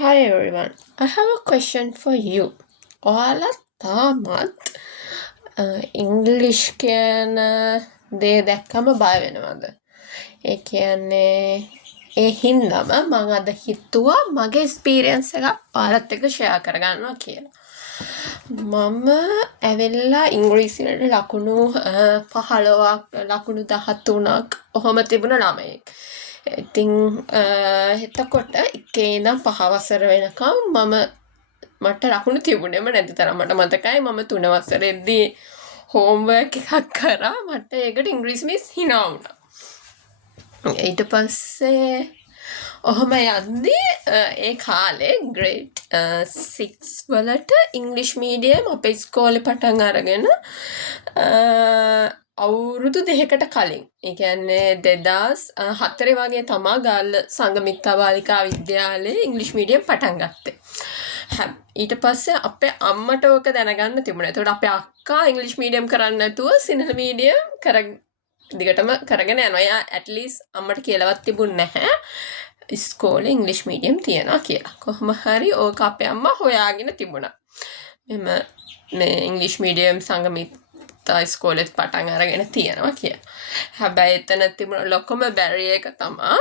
Hi everyone, I have a question for you. ඔයාලා තාමත් English කියන දේ දැක්කම බය වෙනවද? ඒ කියන්නේ ඒ හින්දාම මම අද හිතුවා මගේ එක්ස්පීරියන්ස් එකක් ඔයාලත් එක්ක ෂෙයා කරගන්නවා කියලා. මම ඇවිල්ලා ඉංග්‍රීසි වලට ලකුණු 15ක් ලකුණු 13ක් ඔහොම තිබුණ ළමයෙක්. ඉතින් එතකොට එකේ ඉඳන් 5 වසර වෙනකම් මට ලකුණු තිබුණේම නැති තරම්. මට මතකයි මම 3 වසරේදී හෝම්වර්ක් එකක් කරා. මට ඒකට ඉංග්‍රීසි මිස් hina වුණා. ඊට පස්සේ ඔහොම යද්දී ඒ කාලේ ග්‍රේඩ් 6 වලට ඉංග්ලිෂ් මීඩියම් අපේ ඉස්කෝලේ පටන් අරගෙන අවුරුදු 2කට කලින්, ඒ කියන්නේ 2004 වගේ තමා ගාල්ල සංගමිත්තා බාලිකා විද්‍යාලයේ ඉංග්ලිෂ් මීඩියම් පටන් ගත්තේ. ඊට පස්සේ අපේ අම්මට ඕක දැනගන්න තිබුණා. ඒතකොට අපේ අක්කා ඉංග්ලිෂ් මීඩියම් කරන්නේ නැතුව සිංහල මීඩියම් දිගටම කරගෙන යනවා. එයා ඇට්ලීස්ට් අම්මට කියලාවත් තිබුණ නැහැ ඉස්කෝලේ ඉංග්ලිෂ් මීඩියම් තියනවා කියලා. කොහොම හරි ඕක අපේ අම්මා හොයාගෙන තිබුණා. මේ ඉංග්ලිෂ් මීඩියම් සංගමිත්තා ඉස්කෝලෙත් පටන් අරගෙන තියනවා කියලා. හැබැයි එතන තිබුණ ලොකම බැරියර් එක තමයි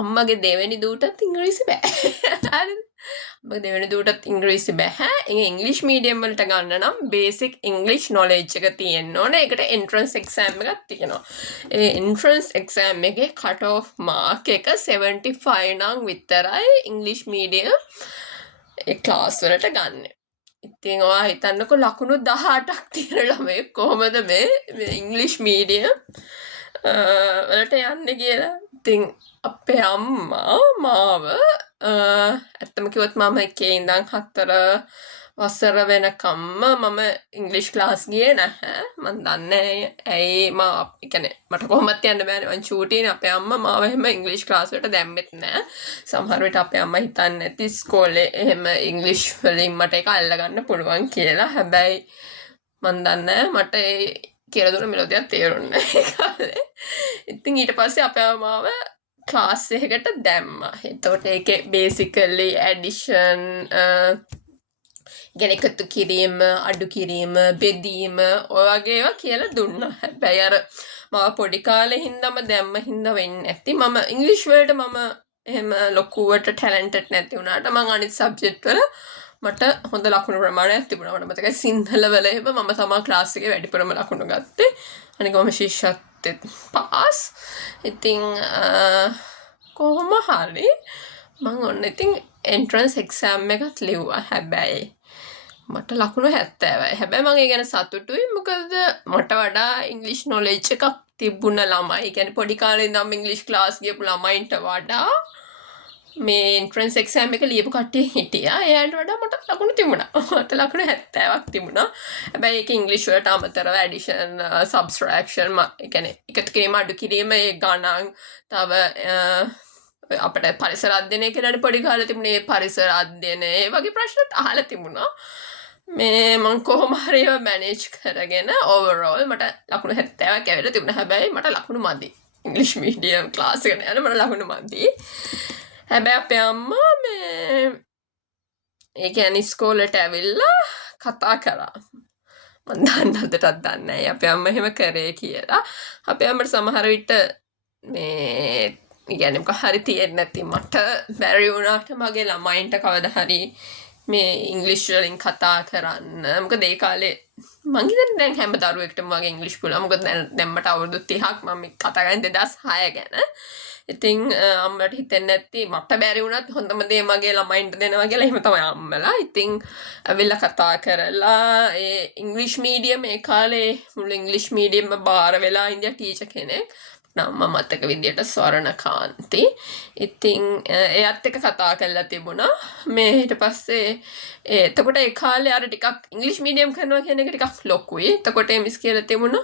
අම්මගේ දෙවෙනි දූටත් ඉංග්‍රීසි බෑ. හරිද? අම්මගේ දෙවෙනි දූටත් ඉංග්‍රීසි බෑ. ඉංග්ලිෂ් මීඩියම් වලට ගන්න නම් බේසික් ඉංග්ලිෂ් නොලෙජ් එක තියෙන්න ඕනේ. ඒකට එන්ට්‍රන්ස් එක්සෑම් එකක් තියෙනවා. ඒ එන්ට්‍රන්ස් එක්සෑම් එකේ කට් ඔෆ් මාක් එක 75 නම් විතරයි ඉංග්ලිෂ් මීඩියම් ඒ ක්ලාස් වලට ගන්න. ඉතින් ඔයා හිතන්නකො ලකුණු 18ක් තියෙන ළමයෙක් කොහොමද මේ ඉංග්ලිෂ් මීඩියම් වලට යන්නේ කියලා. ඉතින් අපේ අම්මා මාව ඇත්තම කිව්වොත් මම එකේ ඉඳන් 4 වසර වෙනකම්ම මම ඉංග්ලිෂ් ක්ලාස් ගියේ නැහැ. මම දන්නේ ඇයි මට කොහොමත් යන්න බෑනේ. මං චූටිනේ. අපේ අම්මා මාව එහෙම ඉංග්ලිෂ් ක්ලාස් වලට දැම්මෙත් නැහැ. සමහර විට අපේ අම්මා හිතන්නේ නැති ඉස්කෝලේ එහෙම ඉංග්ලිෂ් වලින් මට ඒක අල්ලගන්න පුළුවන් කියලා. හැබැයි මන් දන්නේ මට ඒ කියලා දුන්න මෙලොදියක් තේරුන්නේ නැහැ ඒ කාලේ. ඉතින් ඊට පස්සේ අපේ අම්මාව ක්ලාස් එකකට දැම්මා. එතකොට ඒකේ බේසිකලි ඇඩිෂන් ගැන එකතු කිරීම, අඩු කිරීම, බෙදීම ඔය වගේ ඒවා කියලා දුන්නා. හැබැයි අර මම පොඩි කාලේ හින්දාම දැම්ම හින්දා වෙන්නේ නැති. මම ඉංග්‍රීසි වලට මම එහෙම ලොකුවට ටැලන්ටඩ් නැති වුණාට මම අනිත් සබ්ජෙක්ට් වල මට හොඳ ලකුණු ප්‍රමාණයක් තිබුණා. මට මතකයි සිංහල වල එහෙම මම තමයි ක්ලාස් එකේ වැඩිපුරම ලකුණු ගත්තේ. අනික මම ශිෂ්‍යත්වෙත් පාස්. ඉතින් කොහොම හරි මම ඔන්න ඉතින් එන්ට්‍රන්ස් එක්සෑම් එකත් ලිව්වා. හැබැයි මට ලකුණු 70යි. හැබැයි මම ඒ ගැන සතුටුයි. මොකද මට වඩා ඉංග්ලිෂ් නොලෙජ් එකක් තිබුණ ළමයි. ඒ කියන්නේ පොඩි කාලේ ඉඳන් ඉංග්ලිෂ් ක්ලාස් ගියපු ළමයින්ට වඩා මේ එන්ට්‍රන්ස් එක්සෑම් එක ලියපු කට්ටිය හිටියා. එයාට වඩා මට ලකුණු තිබුණා. මට ලකුණු 70ක් තිබුණා. හැබැයි ඒක ඉංග්ලිෂ් වලට අමතරව ඇඩිෂන්, සබ්ස්ට්‍රැක්ෂන්, ඒ කියන්නේ එකතු කිරීම, අඩු කිරීම, ඒ ගණන්, තව අපිට පරිසර අධ්‍යයනය කරන්න පොඩි කාලේ තිබුණේ පරිසර අධ්‍යයනය වගේ ප්‍රශ්නත් අහලා තිබුණා. මං කොහොම හරි ඒවා මැනේජ් කරගෙන ඕවර්ऑල් මට ලකුණු 70ක් ඇවිල්ලා තිබුණා. හැබැයි මට ලකුණු මදි. ඉංග්‍රීසි මීඩියම් ක්ලාස් එකට යන මට ලකුණු මදි. හැබැයි අපේ අම්මා ඒ කියන්නේ ඉස්කෝලේට ඇවිල්ලා කතා කරා. මං දන්නවටත් දන්නේ නැහැ අපේ අම්මා එහෙම කරේ කියලා. අපේ අම්මට සමහර විට කියන්නේ මොකක් හරි තියෙන්නේ නැති මට බැරි වුණාට මගේ ළමයින්ට කවදා හරි මේ ඉංග්ලිෂ් වලින් කතා කරන්න. මොකද ඒ කාලේ මං හිතන්නේ දැන් හැම දරුවෙක්ටම වගේ ඉංග්ලිෂ් පුළුවන්. මොකද දැන් මට අවුරුදු 30ක් මම කතා කරන්නේ 2006 ගැන. ඉතින් අම්මට හිතෙන්නේ නැති මට බැරි වුණත් හොඳම දේ මගේ ළමයින්ට දෙනවා කියලා. එහෙම තමයි අම්මලා. ඉතින් ඇවිල්ලා කතා කරලා ඒ ඉංග්ලිෂ් මීඩියම් ඒ කාලේ මුළු ඉංග්ලිෂ් මීඩියම්ම බාර වෙලා ඉඳිය ටීචර් කෙනෙක්. නම මතක විදියට ස්වර්ණකාන්ති. ඉතින් එයත් එක්ක කතා කරලා තිබුණා. මේ ඊට පස්සේ එතකොට ඒ කාලේ අර ටිකක් ඉංග්ලිෂ් මීඩියම් කරනවා කියන එක ටිකක් ලොකුයි. එතකොට මිස් කියලා තිබුණා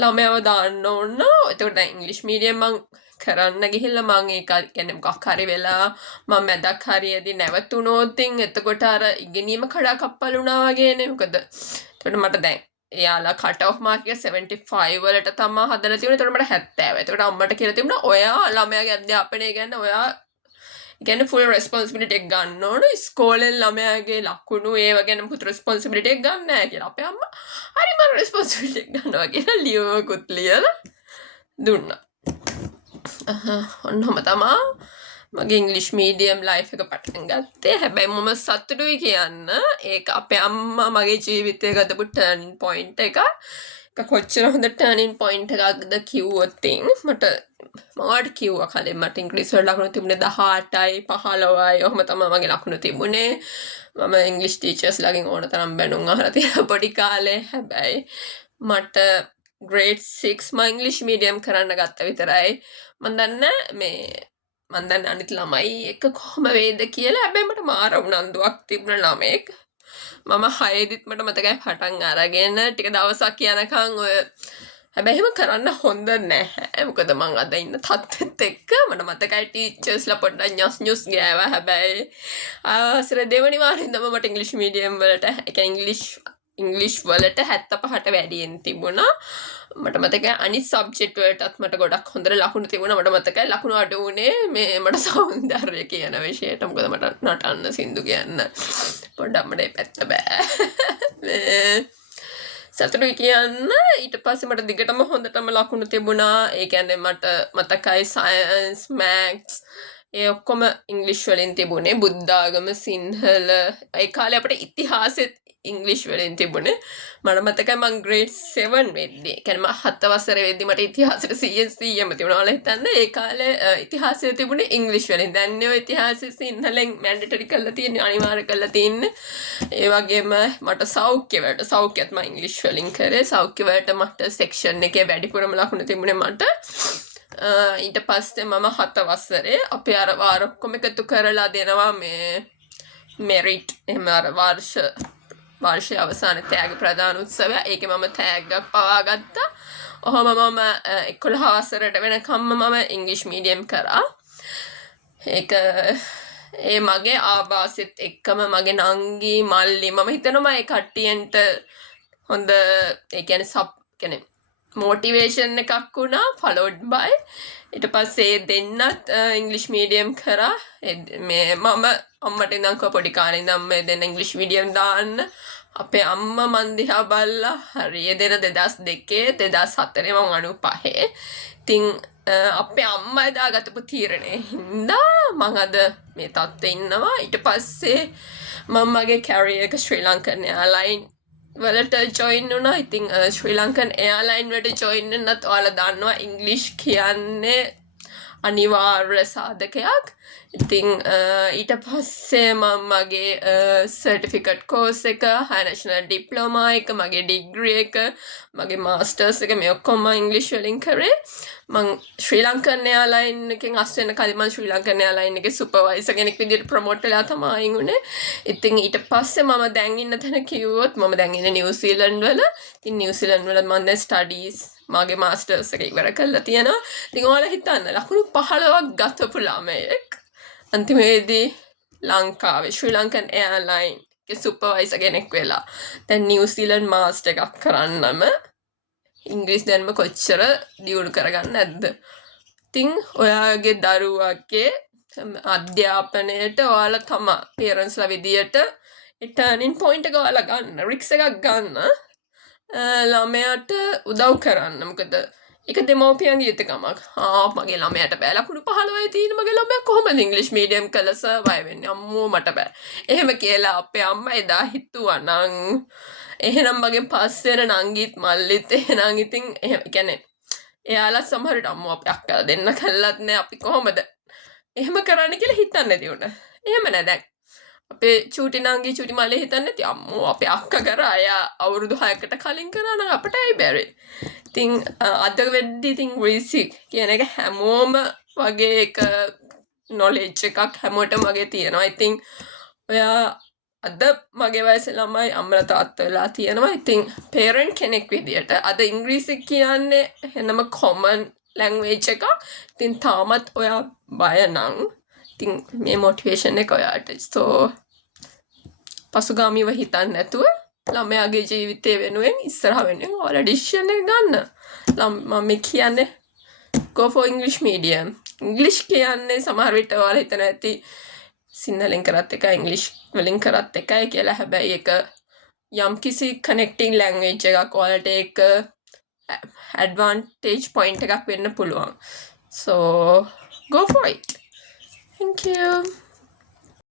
ළමයව දාන්න ඕන. එතකොට දැන් ඉංග්ලිෂ් මීඩියම් මං කරන්න ගිහිල්ලා මං ඒක කියන්නේ මොකක් හරි වෙලා මම මැදක් හරියදී නැවතුනොත් එතකොට අර ඉගෙනීම කඩාකප්පල් වුණා වගේනේ. මොකද එතකොට මට දැන් එයාලා කට් ඔෆ් මාක් එක 75 වලට තමයි හදලා තිබුණේ. එතකොට මට 70. එතකොට අම්මට කියලා තිබුණා ඔයා ළමයාගේ අධ්‍යාපනය ගැන ඔයා ගැන ෆුල් රෙස්පොන්සිබිලිටි එක ගන්න ඕන. ඉස්කෝලෙන් ළමයාගේ ලකුණු ඒව ගැන මුකුත් රෙස්පොන්සිබිලිටි එක ගන්න නැහැ කියලා අපේ අම්මා හරිම රෙස්පොන්සිබිලිටි එක ගන්නවා කියලා ලියුමකුත් ලියලා දුන්නා. ඔන්නම තමා මගේ ඉංග්ලිෂ් මීඩියම් ලයිෆ් එක පටන් ගත්තේ. හැබැයි මම සතුටුයි කියන්න ඒක අපේ අම්මා මගේ ජීවිතේ ගතපු ටර්නින් පොයින්ට් එක. ඒක කොච්චර හොඳ ටර්නින් පොයින්ට් එකක්ද කිව්වොත් මට මට කිව්වා කලින් මට ඉංග්‍රීසි වල ලකුණු තිබුණේ 18යි 15යි ඔහොම තමයි මගේ ලකුණු තිබුණේ. මම ඉංග්‍රීසි ටීචර්ස් ලාගෙන් ඕන තරම් බැනුම් අහලා තියෙනවා පොඩි කාලේ. හැබැයි මට grade 6 මම ඉංග්‍රීසි මීඩියම් කරන්න ගත්ත විතරයි. මම දන්නේ අනිත් ළමයි එක කොහොම වේද කියලා. හැබැයි මට මාර උනන්දුවක් තිබුණ ළමෙක්. මම 6 මට මතකයි පටන් අරගෙන ටික දවසක් යනකම් ඔය හැබැයි එහෙම කරන්න හොඳ නැහැ. මොකද මං අද ඉන්න තත්ත්වෙත් එක්ක මට මතකයි ටීචර්ස්ලා පොඩ්ඩක් nyos ගෑවා. හැබැයි ආසර දෙවනි වාරෙන්දම මට ඉංග්‍රීසි මීඩියම් වලට ඒ කියන්නේ ඉංග්ලිෂ් වලට 75ට වැඩියෙන් තිබුණා. මට මතකයි අනිත් සබ්ජෙක්ට් වලටත් මට ගොඩක් හොඳට ලකුණු තිබුණා. මට මතකයි ලකුණු අඩු වුණේ මේ මට සෞන්දර්ය කියන විෂයට. මොකද මට නටන්න සින්දු කියන්න පොඩ්ඩක් මට ඒ පැත්ත බෑ. සතුටුයි කියන්න. ඊට පස්සේ මට දිගටම හොඳටම ලකුණු තිබුණා. ඒ කියන්නේ මට මතකයි සයන්ස් මැත්ස් ඒ ඔක්කොම ඉංග්ලිෂ් වලින් තිබුණේ. බුද්ධාගම සිංහල ඒ කාලේ අපිට ඉතිහාසෙත් ඉංග්ලිෂ් වලින් තිබුණේ. මට මතකයි මං grade 7 වෙද්දී කියන්නේ මම 7 වසරේ වෙද්දී මට ඉතිහාසෙට 100ම තිබුණා. ඔයාලා හිතන්න ඒ කාලේ ඉතිහාසය තිබුණේ ඉංග්ලිෂ් වලින්. දැන් නේ ඉතිහාසය සිංහලෙන් මැන්ඩේටරි කරලා තියෙන්නේ, අනිවාර්ය කරලා තියෙන්නේ. ඒ වගේම මට සෞඛ්‍යත් මම ඉංග්ලිෂ් වලින් කරේ. සෞඛ්‍ය වලට මට සෙක්ෂන් එකේ වැඩිපුරම ලකුණු තිබුණේ මට. ඊට පස්සේ මම 7 වසරේ අපේ අර වාර ඔක්කොම එකතු කරලා දෙනවා මේ මෙරිට් එහෙම අර වර්ෂයේ අවසාන තෑග ප්‍රදාන උත්සවය. ඒකේ මම තෑග්ගක් පවා ගත්තා. ඔහොම මම 11 වසරට වෙනකම්ම මම ඉංග්‍රීසි මීඩියම් කරා. ඒක ඒ මගේ ආభాසෙත් එක්කම මගේ නංගි මල්ලි මම හිතනවා ඒ කට්ටියන්ට හොඳ ඒ කියන්නේ මොටිවේෂන් එකක් වුණා. followed by ඊට පස්සේ දෙන්නත් ඉංග්‍රීසි මීඩියම් කරා. මේ මම අම්මට ඉඳන් පොඩි කාලේ ඉඳන් මේ දෙන්න ඉංග්‍රීසි මීඩියම් දාන්න. අපේ අම්මා මන් දිහා බලලා හරි දෙන 2002 2004 මම 95. ඉතින් අපේ අම්මා එදා ගතපු තීරණේ හින්දා මම අද මේ තත්ත්වේ ඉන්නවා. ඊට පස්සේ මම මගේ කැරියර් එක ශ්‍රී ලංකන් එයාර්ලයින් වලට ජොයින් වුණා. ඉතින් ශ්‍රී ලංකන් එයාර්ලයින් වලට ජොයින් වෙන්නත් ඔයාලා දන්නවා ඉංග්‍රීසි කියන්නේ අනිවාර්ය සාධකයක්. ඉතින් ඊට පස්සේ මම මගේ සර්ටිෆිකට් කෝස් එක, හයි නැෂනල් ඩිප්ලෝමා එක, මගේ ඩිග්‍රී එක, මගේ මාස්ටර්ස් එක මේ ඔක්කොම ඉංග්‍රීසි වලින් කරේ. මං ශ්‍රී ලංකන් එයාර්ලයින් එකෙන් අස් වෙන කලින් මං ශ්‍රී ලංකන් එයාර්ලයින් එකේ සුපර්වයිසර් කෙනෙක් විදිහට ප්‍රොමෝට් වෙලා තමයි අයින් උනේ. ඉතින් ඊට පස්සේ මම දැන් ඉන්න තැන කිව්වොත් මම දැන් ඉන්නේ නිව්සීලන්ඩ් වල. ඉතින් නිව්සීලන්ඩ් වල මම දැන් ස්ටඩීස් මගේ මාස්ටර්ස් එක ඉවර කරලා තියෙනවා. ඉතින් ඔයාලා හිතන්න ලකුණු 15ක් ගතපු ළමයෙක් අන්තිමේදී ලංකාවේ ශ්‍රී ලංකන් එයාර්ලයින් එකේ සුපර්වයිසර් කෙනෙක් වෙලා දැන් නිව්සීලන්ඩ් මාස්ටර් එකක් කරන්නම ඉංග්‍රීසි දැනුම කොච්චර දියුණු කරගන්න නැද්ද? ඉතින් ඔයාගේ දරුවගේ අධ්‍යාපනයට ඔයාලා තමයි පේරන්ට්ස්ලා විදියට ටර්නින් පොයින්ට් එක ඔයාලා ගන්න, රික්ස් එකක් ගන්න. ළමයාට උදව් කරන්න. මොකද ඒක දෙමව්පියන්ගේ යුතුකමක්. මගේ ළමයාට බෑ ලකුණු 15යි තියෙන මගේ ළමයා කොහොමද ඉංග්‍රීසි මීඩියම් කළා සර්වයිව් වෙන්නේ? අම්මෝ මට බෑ. එහෙම කියලා අපේ අම්මා එදා හිතුවා නම් එහෙනම් මගේ පස්සේ නංගිත් මල්ලිත් එහෙනම් ඉතින් එහෙම කියන්නේ එයාලා සමහරට අම්මෝ අපේ අක්කලා දෙන්න කළත් නෑ අපි කොහොමද එහෙම කරන්න කියලා හිතන්නේ දියුණා. එහෙම නෑ දැන් අපේ චූටි නංගි චූටි මල්ලි හිතන්නේ ඉතින් අම්මෝ අපේ අක්කා කරා අය අවුරුදු 6කට කලින් කරා නම් අපට ඇයි බැරි. ඉතින් අද වෙද්දි ඉතින් ඉංග්‍රීසි කියන එක හැමෝම වගේ එක නොලෙජ් එකක් හැමෝටම වගේ තියෙනවා. ඉතින් ඔයා අද මගේ වයසේ ළමයි අම්මලා තාත්තලා වෙලා තියෙනවා. ඉතින් පේරන්ට් කෙනෙක් විදියට අද ඉංග්‍රීසි කියන්නේ එනම කොමන් ලැන්ග්වේජ් එකක්. ඉතින් තාමත් ඔයා බය නම් ඉතින් මේ මොටිවේෂන් එක ඔයාට පසුගාමීව හිතන්න නැතුව ළමයාගේ ජීවිතය වෙනුවෙන් ඉස්සරහ වෙනුවෙන් ඔයාලා ඩිසිෂන් එක ගන්න. මම කියන්නේ go for English medium. English කියන්නේ සමහර විට ඔයාලා හිතන ඇති සිංහලෙන් කරත් එකයි ඉංග්ලිෂ් වලින් කරත් එකයි කියලා. හැබැයි ඒක යම්කිසි connecting language එකක් ඔයාලට ඒක advantage point එකක් වෙන්න පුළුවන්. So go for it. Thank you.